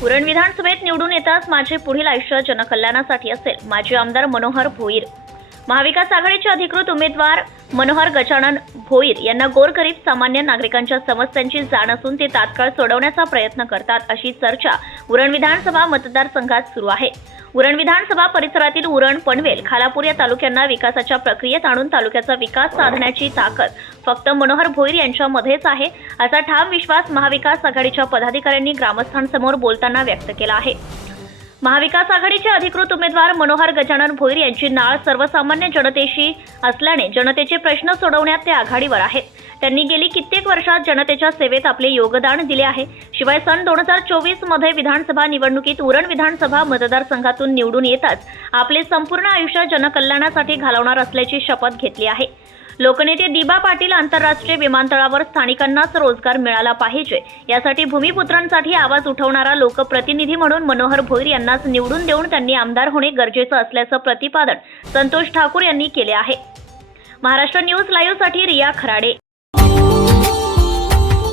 पुरणविधानसभेत निवडून येताच माझे पुढील आयुष्य जनकल्याणासाठी असेल. माजी आमदार मनोहर भोईर. महाविकास आघाडीचे अधिकृत उमेदवार मनोहर गजानन भोईर यांना गोरगरीब सामान्य नागरिकांच्या समस्यांची जाण असून ते तात्काळ सोडवण्याचा प्रयत्न करतात अशी चर्चा उरण विधानसभा मतदारसंघात सुरू आहे. उरण विधानसभा परिसरातील उरण पनवेल खालापूर या तालुक्यांना विकासाच्या प्रक्रियेत आणून तालुक्याचा विकास साधण्याची ताकद फक्त मनोहर भोईर यांच्यामध्येच आहे असा ठाम विश्वास महाविकास आघाडीच्या पदाधिकाऱ्यांनी ग्रामस्थांसमोर बोलताना व्यक्त केला आहे. महाविकास आघाडीचे अधिकृत उमेदवार मनोहर गजानन भोईर यांची नाळ सर्वसामान्य जनतेशी असल्याने जनतेचे प्रश्न सोडवण्यात ते आघाडीवर आहेत. त्यांनी गेली कित्येक वर्षात जनतेच्या सेवेत आपले योगदान दिले आहे. शिवाय सन दोन हजार चोवीसमध्ये विधानसभा निवडणुकीत उरण विधानसभा मतदारसंघातून निवडून येताच आपले संपूर्ण आयुष्य जनकल्याणासाठी घालवणार असल्याची शपथ घेतली आहे. लोकनेते दिबा पाटील आंतरराष्ट्रीय विमानतळावर स्थानिकांनाच रोजगार मिळाला पाहिजे. यासाठी भूमिपुत्रांसाठी आवाज उठवणारा लोकप्रतिनिधी म्हणून मनोहर भोईर यांनाच निवडून देऊन त्यांनी आमदार होणे गरजेचं असल्याचं प्रतिपादन संतोष ठाकूर यांनी केले आहे. Maharashtra news लाईव्हसाठी Riya Kharade.